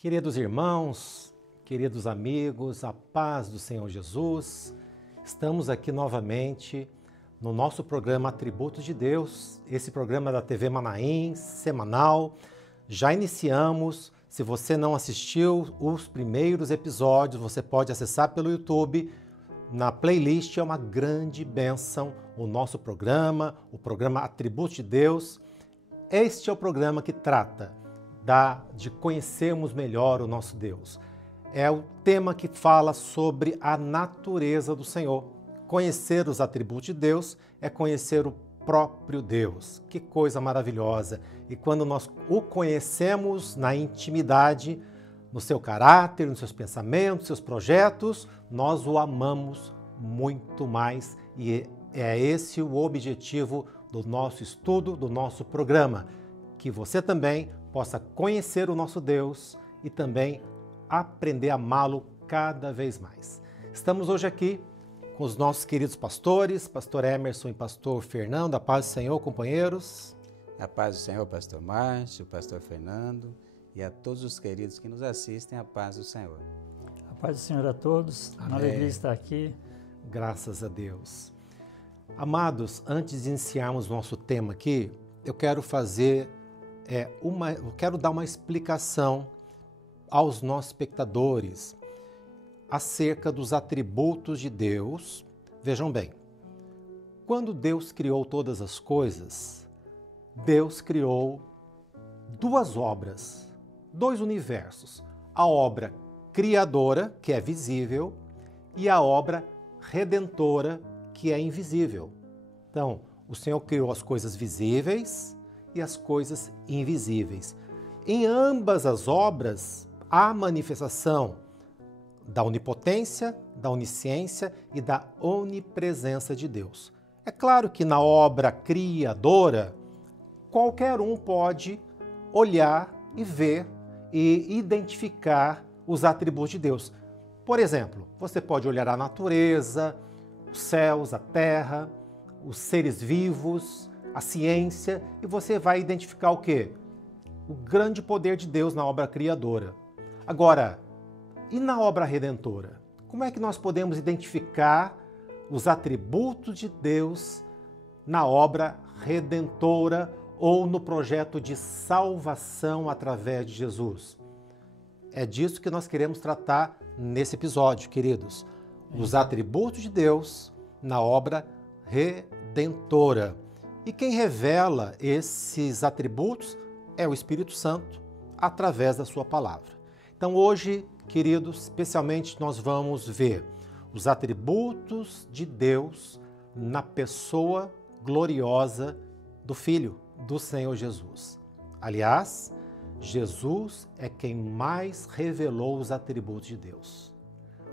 Queridos irmãos, queridos amigos, a paz do Senhor Jesus, estamos aqui novamente no nosso programa Atributos de Deus, esse programa da TV Manaim, semanal. Já iniciamos, se você não assistiu os primeiros episódios, você pode acessar pelo YouTube, na playlist é uma grande bênção o nosso programa, o programa Atributos de Deus. Este é o programa que trata de conhecermos melhor o nosso Deus. É o tema que fala sobre a natureza do Senhor. Conhecer os atributos de Deus é conhecer o próprio Deus. Que coisa maravilhosa! E quando nós o conhecemos na intimidade, no seu caráter, nos seus pensamentos, seus projetos, nós o amamos muito mais. E é esse o objetivo do nosso estudo, do nosso programa. Que você também possa conhecer o nosso Deus e também aprender a amá-lo cada vez mais. Estamos hoje aqui com os nossos queridos pastores, pastor Emerson e pastor Fernando. A paz do Senhor, companheiros. A paz do Senhor, pastor Márcio, pastor Fernando e a todos os queridos que nos assistem, a paz do Senhor. A paz do Senhor a todos, uma alegria estar aqui. Graças a Deus. Amados, antes de iniciarmos nosso tema aqui, eu quero dar uma explicação aos nossos espectadores acerca dos atributos de Deus. Vejam bem, quando Deus criou todas as coisas, Deus criou duas obras, dois universos. A obra criadora, que é visível, e a obra redentora, que é invisível. Então, o Senhor criou as coisas visíveis e as coisas invisíveis. Em ambas as obras, há manifestação da onipotência, da onisciência e da onipresença de Deus. É claro que na obra criadora, qualquer um pode olhar e ver e identificar os atributos de Deus. Por exemplo, você pode olhar a natureza, os céus, a terra, os seres vivos, a ciência, e você vai identificar o quê? O grande poder de Deus na obra criadora. Agora, e na obra redentora? Como é que nós podemos identificar os atributos de Deus na obra redentora ou no projeto de salvação através de Jesus? É disso que nós queremos tratar nesse episódio, queridos. Os atributos de Deus na obra redentora. E quem revela esses atributos é o Espírito Santo, através da sua palavra. Então hoje, queridos, especialmente nós vamos ver os atributos de Deus na pessoa gloriosa do Filho, do Senhor Jesus. Aliás, Jesus é quem mais revelou os atributos de Deus.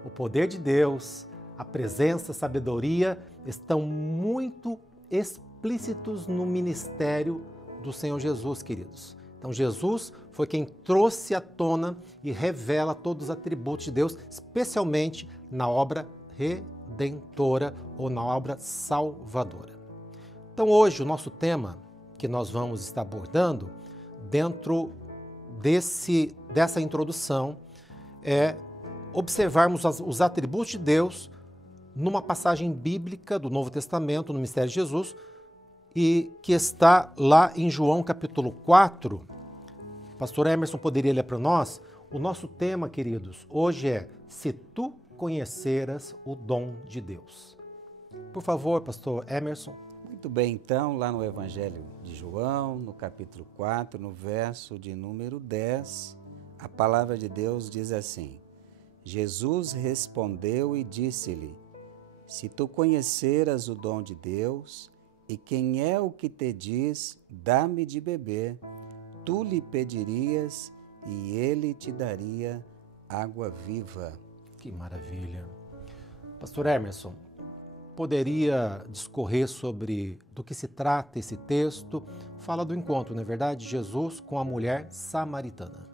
O poder de Deus, a presença, a sabedoria estão muito explícitos no ministério do Senhor Jesus, queridos. Então Jesus foi quem trouxe à tona e revela todos os atributos de Deus, especialmente na obra redentora ou na obra salvadora. Então hoje o nosso tema que nós vamos estar abordando dentro dessa introdução é observarmos os atributos de Deus numa passagem bíblica do Novo Testamento, no mistério de Jesus, e que está lá em João capítulo 4. Pastor Emerson poderia ler para nós? O nosso tema, queridos, hoje é Se tu conheceras o dom de Deus. Por favor, pastor Emerson. Muito bem, então, lá no Evangelho de João, no capítulo 4, no verso de número 10, a palavra de Deus diz assim: Jesus respondeu e disse-lhe: Se tu conheceras o dom de Deus, e quem é o que te diz, dá-me de beber, tu lhe pedirias e ele te daria água viva. Que maravilha. Pastor Emerson, poderia discorrer sobre do que se trata esse texto? Fala do encontro, não é verdade? Jesus com a mulher samaritana.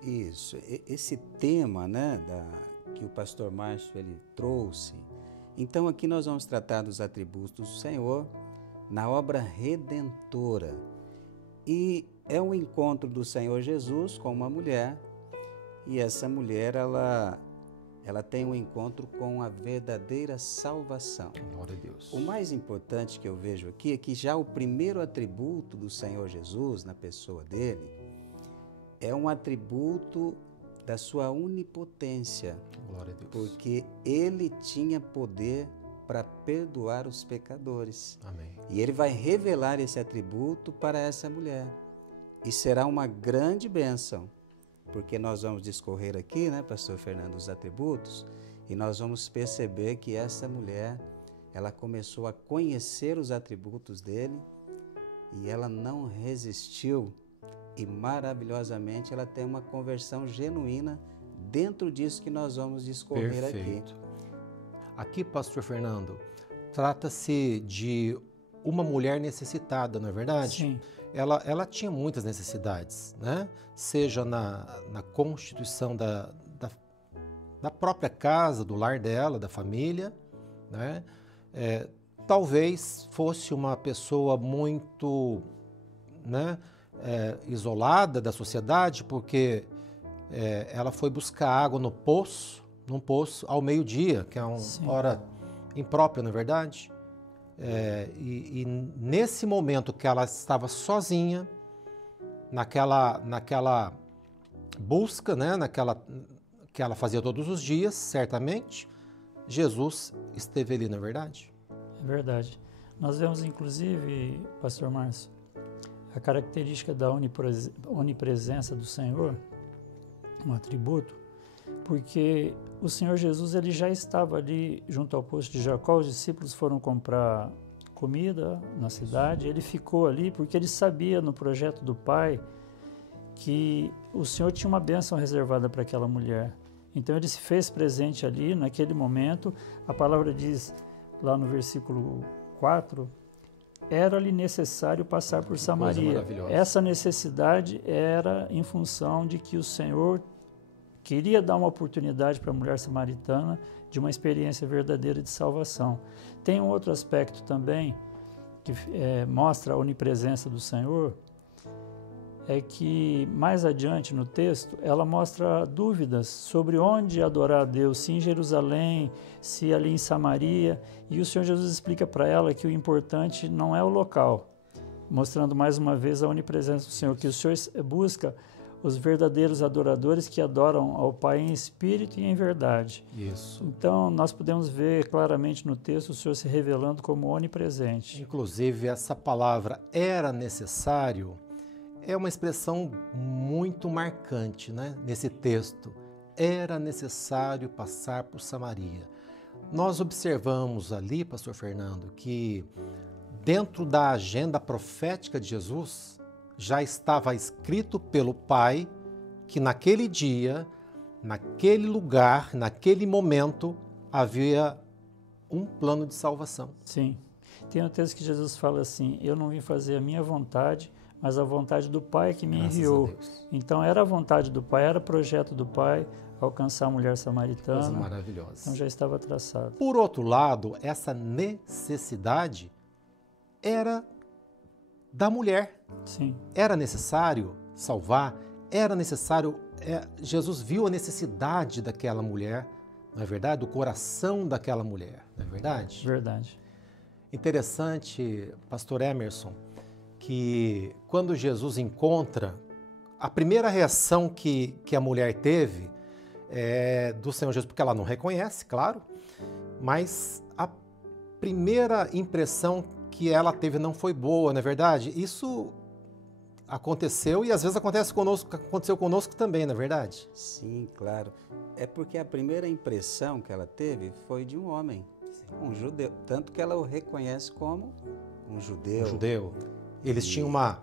Isso, esse tema, que o pastor Márcio ele trouxe. Então aqui nós vamos tratar dos atributos do Senhor na obra redentora. E é um encontro do Senhor Jesus com uma mulher, e essa mulher, ela tem um encontro com a verdadeira salvação. Glória a Deus. O mais importante que eu vejo aqui é que já o primeiro atributo do Senhor Jesus, na pessoa dele, é um atributo da sua onipotência. Glória a Deus. Porque ele tinha poder para perdoar os pecadores. Amém. E ele vai revelar esse atributo para essa mulher. E será uma grande bênção, porque nós vamos discorrer aqui, né, pastor Fernando, os atributos, e nós vamos perceber que essa mulher, ela começou a conhecer os atributos dele e ela não resistiu, e maravilhosamente ela tem uma conversão genuína dentro disso que nós vamos discorrer aqui. Aqui, pastor Fernando, trata-se de uma mulher necessitada, não é verdade? Sim. Ela tinha muitas necessidades, né? Seja na constituição da própria casa, do lar dela, da família, né? Talvez fosse uma pessoa muito, né, isolada da sociedade, porque ela foi buscar água num poço ao meio-dia, que é uma hora imprópria, não é verdade? E nesse momento que ela estava sozinha, naquela busca, né, que ela fazia todos os dias, certamente, Jesus esteve ali, não é verdade? É verdade. Nós vemos, inclusive, pastor Márcio, a característica da onipresença do Senhor, um atributo, porque o Senhor Jesus ele já estava ali junto ao poço de Jacó, os discípulos foram comprar comida na cidade, ele ficou ali porque ele sabia no projeto do Pai que o Senhor tinha uma bênção reservada para aquela mulher. Então ele se fez presente ali naquele momento. A palavra diz lá no versículo 4, era-lhe necessário passar por Samaria. Essa necessidade era em função de que o Senhor queria dar uma oportunidade para a mulher samaritana de uma experiência verdadeira de salvação. Tem um outro aspecto também que mostra a onipresença do Senhor, é que mais adiante no texto ela mostra dúvidas sobre onde adorar a Deus, se em Jerusalém, se ali em Samaria, e o Senhor Jesus explica para ela que o importante não é o local, mostrando mais uma vez a onipresença do Senhor, que o Senhor busca os verdadeiros adoradores que adoram ao Pai em espírito e em verdade. Isso. Então, nós podemos ver claramente no texto o Senhor se revelando como onipresente. Inclusive, essa palavra era necessário é uma expressão muito marcante, né? Nesse texto. Era necessário passar por Samaria. Nós observamos ali, pastor Fernando, que dentro da agenda profética de Jesus, já estava escrito pelo Pai que naquele dia, naquele lugar, naquele momento, havia um plano de salvação. Sim. Tem um texto que Jesus fala assim, eu não vim fazer a minha vontade, mas a vontade do Pai que me enviou. Então era a vontade do Pai, era projeto do Pai, alcançar a mulher samaritana. Coisa maravilhosa. Então já estava traçado. Por outro lado, essa necessidade era da mulher. Sim. Era necessário salvar, era necessário... Jesus viu a necessidade daquela mulher, não é verdade? Do coração daquela mulher, não é verdade? Verdade. Interessante, pastor Emerson, que quando Jesus encontra, a primeira reação que a mulher teve é do Senhor Jesus, porque ela não reconhece, claro, mas a primeira impressão que ela teve não foi boa, não é verdade? Isso aconteceu e às vezes aconteceu conosco também, não é verdade? Sim, claro. É porque a primeira impressão que ela teve foi de um homem, um judeu, tanto que ela o reconhece como um judeu. Um judeu. Eles tinham uma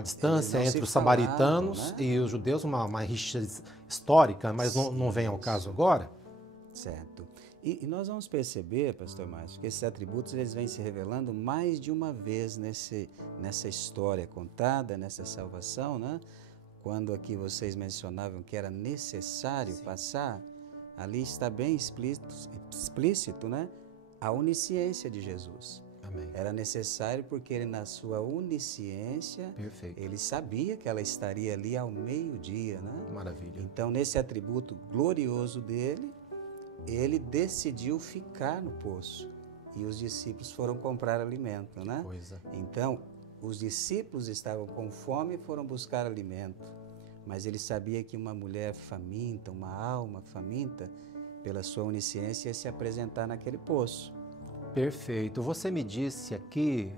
distância entre os falavam, samaritanos, né? e os judeus, uma rixa histórica, mas não vem ao caso agora. Certo. E nós vamos perceber, pastor Márcio, que esses atributos eles vêm se revelando mais de uma vez nessa história contada, nessa salvação, né? Quando aqui vocês mencionavam que era necessário passar, ali está bem explícito, né? A onisciência de Jesus. Amém. Era necessário porque ele, na sua onisciência, Perfeito. ele sabia que ela estaria ali ao meio-dia, né? Maravilha. Então, nesse atributo glorioso dele, ele decidiu ficar no poço. E os discípulos foram comprar alimento, né? Coisa. Então, os discípulos estavam com fome e foram buscar alimento. Mas ele sabia que uma mulher faminta, uma alma faminta, pela sua onisciência, ia se apresentar naquele poço. Perfeito. Você me disse aqui,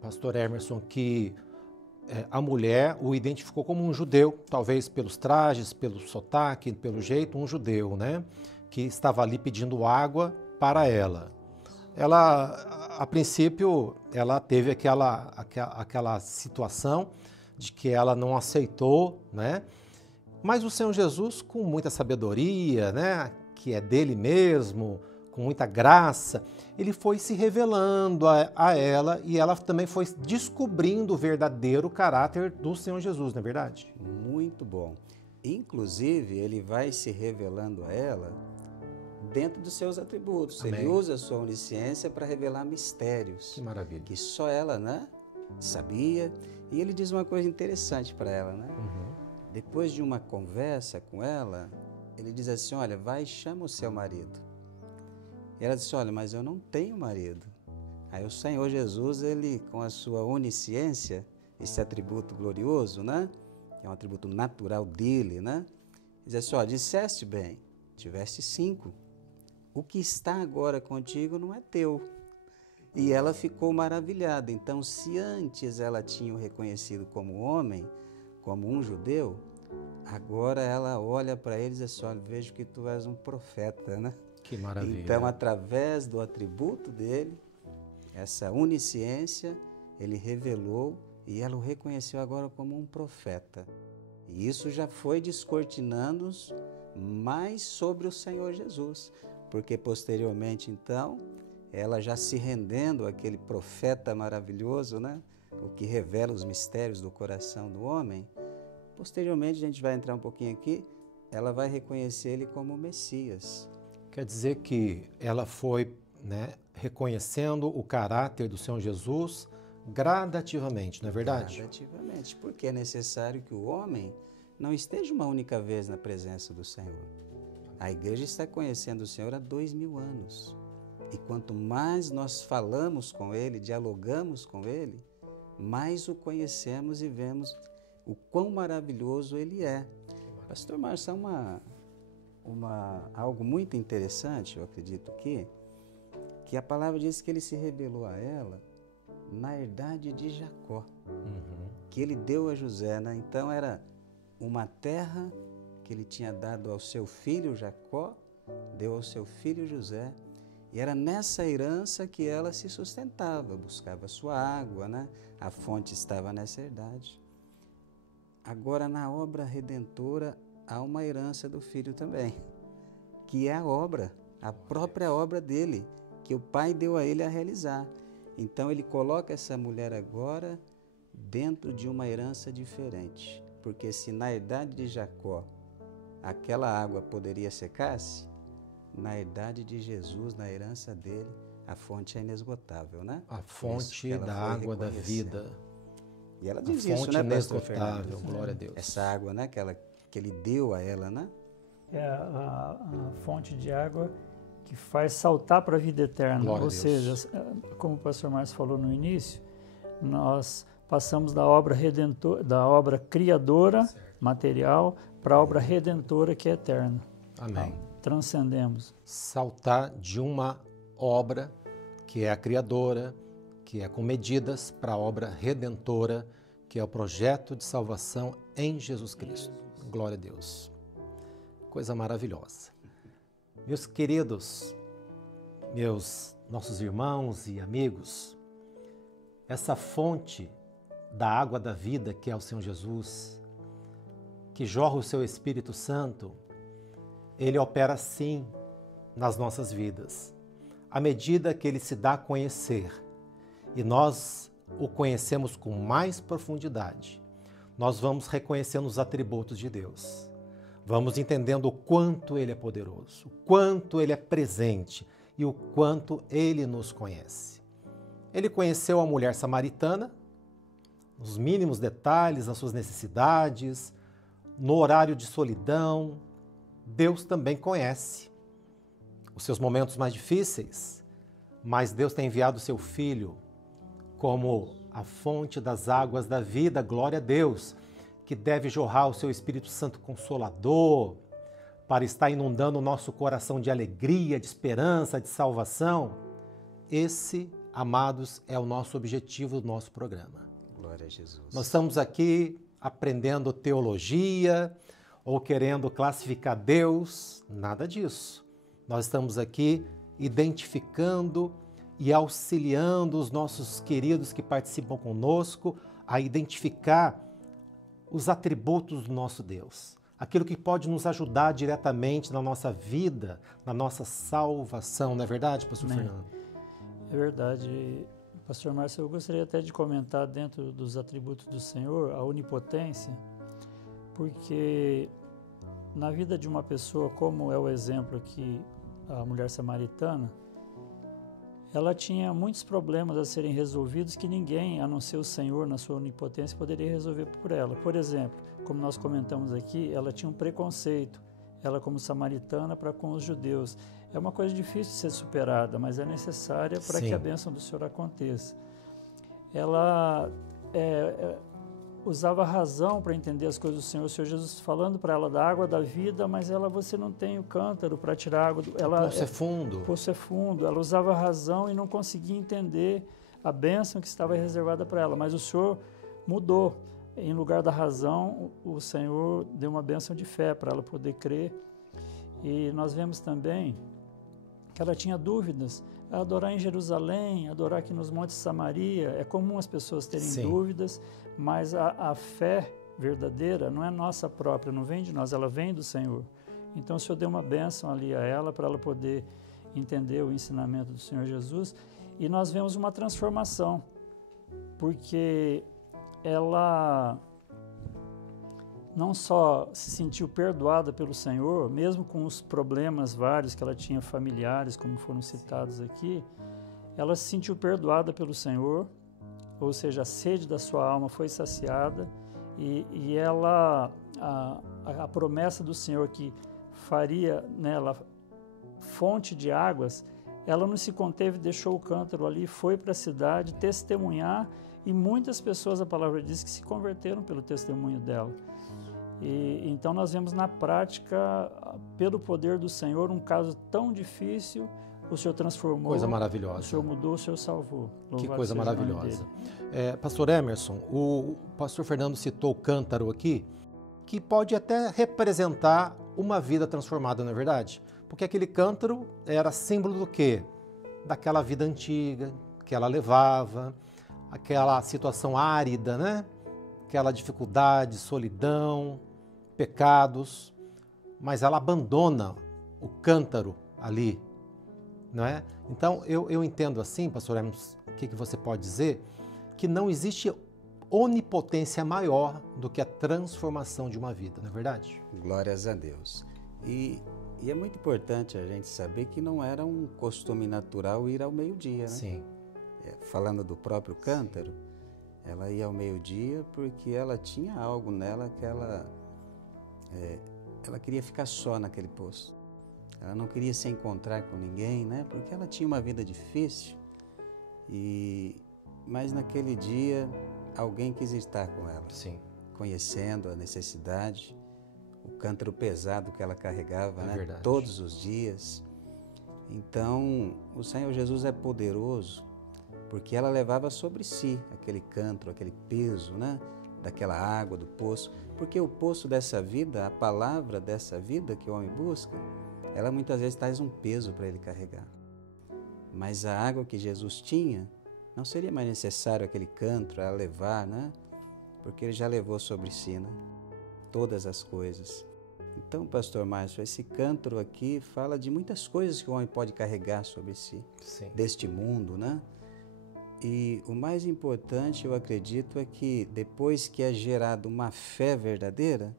pastor Emerson, que a mulher o identificou como um judeu, talvez pelos trajes, pelo sotaque, pelo jeito, um judeu, né? Que estava ali pedindo água para ela. Ela, a princípio, ela teve aquela situação de que ela não aceitou, né? Mas o Senhor Jesus, com muita sabedoria, né? Que é dele mesmo, com muita graça, ele foi se revelando a ela e ela também foi descobrindo o verdadeiro caráter do Senhor Jesus, não é verdade? Muito bom. Inclusive, ele vai se revelando a ela dentro dos seus atributos. Amém. Ele usa a sua onisciência para revelar mistérios. Que maravilha. Que só ela, né, sabia. E ele diz uma coisa interessante para ela, né? Depois de uma conversa com ela, ele diz assim, olha, vai e chama o seu marido. E ela disse, olha, mas eu não tenho marido. Aí o Senhor Jesus, ele, com a sua onisciência, esse atributo glorioso, né? Que é um atributo natural dele, né? Diz assim, ó, disseste bem, tiveste 5. O que está agora contigo não é teu. E ela ficou maravilhada. Então, se antes ela tinha o reconhecido como homem, como um judeu, agora ela olha para ele e diz assim, olha, vejo que tu és um profeta, né? Que maravilha. Então, através do atributo dele, essa onisciência, ele revelou e ela o reconheceu agora como um profeta. E isso já foi descortinando-nos mais sobre o Senhor Jesus, porque posteriormente, então, ela já se rendendo àquele profeta maravilhoso, né? O que revela os mistérios do coração do homem, posteriormente, a gente vai entrar um pouquinho aqui, ela vai reconhecer ele como o Messias. Quer dizer que ela foi, né, reconhecendo o caráter do Senhor Jesus gradativamente, não é verdade? Gradativamente, porque é necessário que o homem não esteja uma única vez na presença do Senhor. A igreja está conhecendo o Senhor há 2000 anos. E quanto mais nós falamos com Ele, dialogamos com Ele, mais o conhecemos e vemos o quão maravilhoso Ele é. Pastor Márcio, algo muito interessante, eu acredito que a palavra diz que Ele se revelou a ela na herdade de Jacó, que Ele deu a José, né? Então era uma terra que Ele tinha dado ao seu filho Jacó, deu ao seu filho José, e era nessa herança que ela se sustentava, buscava sua água, né? A fonte estava nessa herdade. Agora, na obra redentora, há uma herança do Filho também, que é a obra, a própria obra dele, que o Pai deu a ele a realizar. Então, ele coloca essa mulher agora dentro de uma herança diferente, porque se na herdade de Jacó aquela água poderia secar-se, na herdade de Jesus, na herança dele, a fonte é inesgotável, né? A fonte da água da vida. E ela diz a isso, fonte né, pastor inesgotável, Fernando? glória a Deus. Essa água, né, que ele deu a ela, né? É a fonte de água que faz saltar para a vida eterna. Glória Ou a Deus. seja, como o pastor Márcio falou no início, nós passamos da obra redentora, da obra criadora, material, para a obra redentora que é eterna. Amém. Transcendemos. Saltar de uma obra que é a criadora, que é com medidas, para a obra redentora, que é o projeto de salvação em Jesus Cristo. Glória a Deus. Coisa maravilhosa. Meus queridos, nossos irmãos e amigos, essa fonte da água da vida, que é o Senhor Jesus, que jorra o seu Espírito Santo, ele opera sim nas nossas vidas, à medida que ele se dá a conhecer e nós o conhecemos com mais profundidade, nós vamos reconhecendo os atributos de Deus, vamos entendendo o quanto ele é poderoso, o quanto ele é presente e o quanto ele nos conhece. Ele conheceu a mulher samaritana, nos mínimos detalhes, nas suas necessidades, no horário de solidão. Deus também conhece os seus momentos mais difíceis, mas Deus tem enviado o seu Filho como a fonte das águas da vida, glória a Deus, que deve jorrar o seu Espírito Santo Consolador para estar inundando o nosso coração de alegria, de esperança, de salvação. Esse, amados, é o nosso objetivo do nosso programa. Glória a Jesus. Nós estamos aqui aprendendo teologia ou querendo classificar Deus, nada disso. Nós estamos aqui identificando e auxiliando os nossos queridos que participam conosco a identificar os atributos do nosso Deus, aquilo que pode nos ajudar diretamente na nossa vida, na nossa salvação, não é verdade, pastor Fernando? É verdade. Pastor Márcio, eu gostaria até de comentar dentro dos atributos do Senhor a onipotência, porque na vida de uma pessoa, como é o exemplo aqui, a mulher samaritana, ela tinha muitos problemas a serem resolvidos que ninguém, a não ser o Senhor, na sua onipotência, poderia resolver por ela. Por exemplo, como nós comentamos aqui, ela tinha um preconceito, ela como samaritana para com os judeus. É uma coisa difícil de ser superada, mas é necessária para que a bênção do Senhor aconteça. Ela usava razão para entender as coisas do Senhor. O Senhor Jesus falando para ela da água da vida, mas você não tem o cântaro para tirar água. O poço é fundo. O poço é fundo. Ela usava razão e não conseguia entender a bênção que estava reservada para ela. Mas o Senhor mudou. Em lugar da razão, o Senhor deu uma bênção de fé para ela poder crer. E nós vemos também que ela tinha dúvidas. Adorar em Jerusalém, adorar aqui nos Montes de Samaria. É comum as pessoas terem dúvidas, mas a fé verdadeira não é nossa própria, não vem de nós, ela vem do Senhor. Então o Senhor deu uma bênção ali a ela, para ela poder entender o ensinamento do Senhor Jesus. E nós vemos uma transformação, porque ela não só se sentiu perdoada pelo Senhor, mesmo com os problemas vários que ela tinha familiares, como foram citados aqui, ela se sentiu perdoada pelo Senhor, ou seja, a sede da sua alma foi saciada e ela, a promessa do Senhor que faria nela fonte de águas, ela não se conteve, deixou o cântaro ali, foi para a cidade testemunhar e muitas pessoas, a palavra diz, que se converteram pelo testemunho dela. E então nós vemos na prática, pelo poder do Senhor, um caso tão difícil, o Senhor transformou. Coisa maravilhosa. O Senhor mudou, o Senhor salvou. Que coisa maravilhosa. Pastor Emerson, o pastor Fernando citou o cântaro aqui, que pode até representar uma vida transformada, não é verdade? Porque aquele cântaro era símbolo do quê? Daquela vida antiga que ela levava, aquela situação árida, né? Aquela dificuldade, solidão, pecados, mas ela abandona o cântaro ali, não é? Então, eu entendo assim, pastor Emerson, o que você pode dizer? Que não existe onipotência maior do que a transformação de uma vida, não é verdade? Glórias a Deus. E é muito importante a gente saber que não era um costume natural ir ao meio-dia, né? Sim. Falando do próprio cântaro, ela ia ao meio-dia porque ela tinha algo nela que ela queria ficar só naquele poço. Ela não queria se encontrar com ninguém, né? Porque ela tinha uma vida difícil. Mas naquele dia, alguém quis estar com ela. Sim. Conhecendo a necessidade, o cântaro pesado que ela carregava, né? Verdade. Todos os dias. Então, o Senhor Jesus é poderoso, porque ela levava sobre si aquele cântaro, aquele peso, né? Daquela água do poço. Porque o poço dessa vida, a palavra dessa vida que o homem busca, ela muitas vezes traz um peso para ele carregar. Mas a água que Jesus tinha, não seria mais necessário aquele cântaro a levar, né? Porque ele já levou sobre si, né? Todas as coisas. Então, pastor Márcio, esse cântaro aqui fala de muitas coisas que o homem pode carregar sobre si. Sim. Deste mundo, né? E o mais importante, eu acredito, é que depois que é gerada uma fé verdadeira,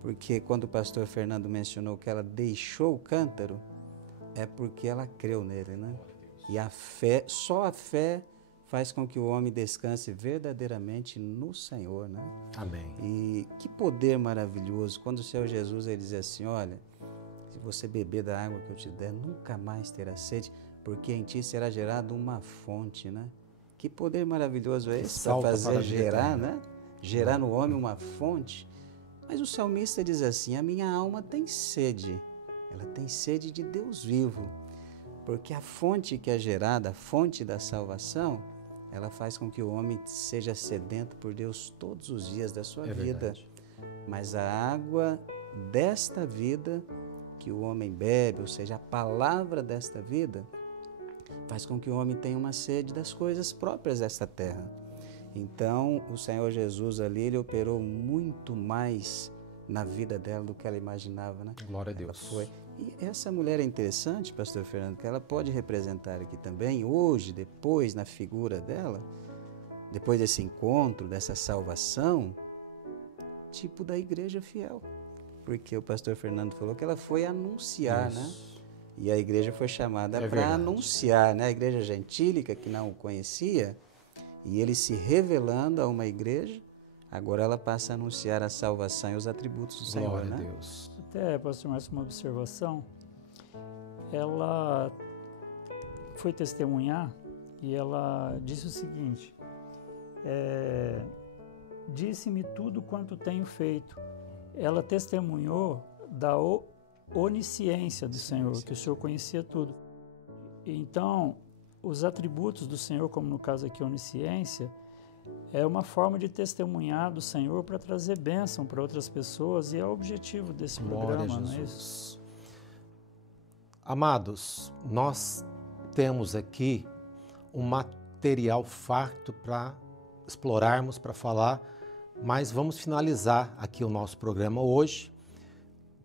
porque quando o pastor Fernando mencionou que ela deixou o cântaro, é porque ela creu nele, né? E a fé, só a fé faz com que o homem descanse verdadeiramente no Senhor, né? Amém. E que poder maravilhoso, quando o Senhor Jesus ele diz assim, olha, se você beber da água que eu te der, nunca mais terá sede, porque em ti será gerada uma fonte, né? Que poder maravilhoso é esse para fazer gerar, né? Gerar no homem uma fonte. Mas o salmista diz assim, a minha alma tem sede, ela tem sede de Deus vivo, porque a fonte que é gerada, a fonte da salvação, ela faz com que o homem seja sedento por Deus todos os dias da sua vida. Verdade. Mas a água desta vida que o homem bebe, ou seja, a palavra desta vida, faz com que o homem tenha uma sede das coisas próprias desta terra. Então, o Senhor Jesus ali, ele operou muito mais na vida dela do que ela imaginava, né? Glória a Deus. E essa mulher é interessante, pastor Fernando, que ela pode representar aqui também, hoje, depois, na figura dela, depois desse encontro, dessa salvação, tipo da igreja fiel. Porque o pastor Fernando falou que ela foi anunciar, né? E a igreja foi chamada para anunciar, né? A igreja gentílica, que não o conhecia, e ele se revelando a uma igreja, agora ela passa a anunciar a salvação e os atributos do Senhor, Glória né? a Deus. Até, pastor Márcio, uma observação. Ela foi testemunhar e ela disse o seguinte, disse-me tudo quanto tenho feito. Ela testemunhou da onisciência do Senhor, que o Senhor conhecia tudo. Então, os atributos do Senhor, como no caso aqui a onisciência, é uma forma de testemunhar do Senhor para trazer bênção para outras pessoas e é o objetivo desse programa, não é isso? Amados, nós temos aqui um material farto para explorarmos, para falar, mas vamos finalizar aqui o nosso programa hoje.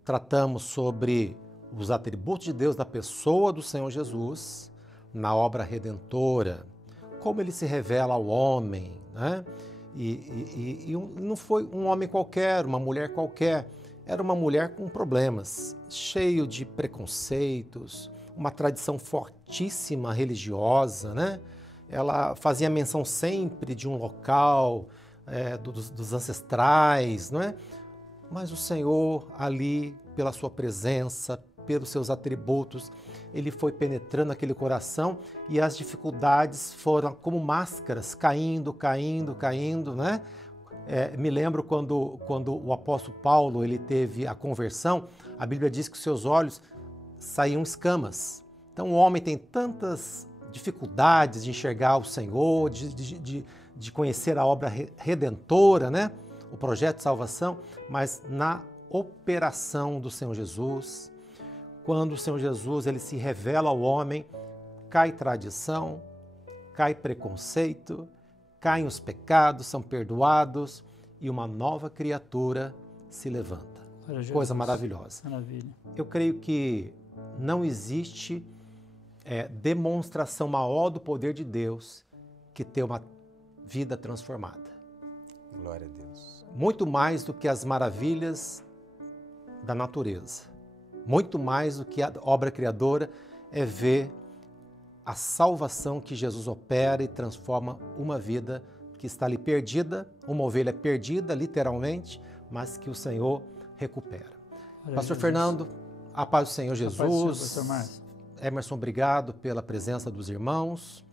Tratamos sobre os atributos de Deus na pessoa do Senhor Jesus, na obra redentora, como ele se revela ao homem, né? E não foi um homem qualquer, uma mulher qualquer, era uma mulher com problemas, cheio de preconceitos, uma tradição fortíssima religiosa, né? Ela fazia menção sempre de um local, dos ancestrais, não é? Mas o Senhor ali, pela sua presença, pelos seus atributos, ele foi penetrando aquele coração e as dificuldades foram como máscaras, caindo, né? Me lembro quando o apóstolo Paulo ele teve a conversão, a Bíblia diz que seus olhos saíam escamas. Então o homem tem tantas dificuldades de enxergar o Senhor, de conhecer a obra redentora, né? O projeto de salvação, mas na operação do Senhor Jesus, quando o Senhor Jesus ele se revela ao homem, cai tradição, cai preconceito, caem os pecados, são perdoados e uma nova criatura se levanta. Coisa maravilhosa. Maravilha. Eu creio que não existe demonstração maior do poder de Deus que ter uma vida transformada. Glória a Deus. Muito mais do que as maravilhas da natureza. Muito mais do que a obra criadora é ver a salvação que Jesus opera e transforma uma vida que está ali perdida, uma ovelha perdida, literalmente, mas que o Senhor recupera. Pastor Fernando, a paz do Senhor Jesus. A paz do Senhor, pastor Márcio. Emerson, obrigado pela presença dos irmãos.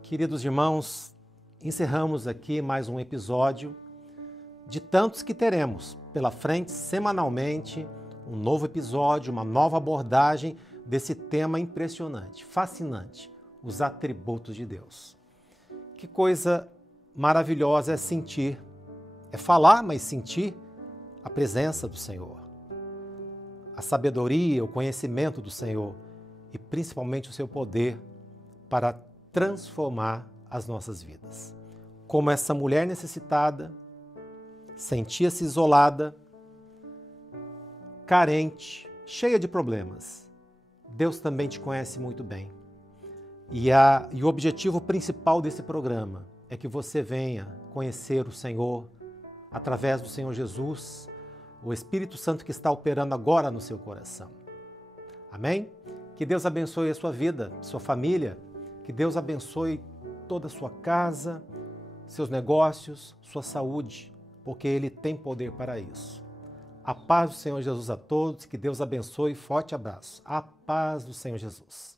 Queridos irmãos, encerramos aqui mais um episódio de tantos que teremos pela frente semanalmente, um novo episódio, uma nova abordagem desse tema impressionante, fascinante, os atributos de Deus. Que coisa maravilhosa é sentir, é falar, mas sentir a presença do Senhor, a sabedoria, o conhecimento do Senhor e principalmente o seu poder para transformar as nossas vidas. Como essa mulher necessitada, sentia-se isolada, carente, cheia de problemas. Deus também te conhece muito bem. E o objetivo principal desse programa é que você venha conhecer o Senhor através do Senhor Jesus, o Espírito Santo que está operando agora no seu coração. Amém? Que Deus abençoe a sua vida, sua família, que Deus abençoe toda a sua casa, seus negócios, sua saúde, porque Ele tem poder para isso. A paz do Senhor Jesus a todos, que Deus abençoe, forte abraço. A paz do Senhor Jesus.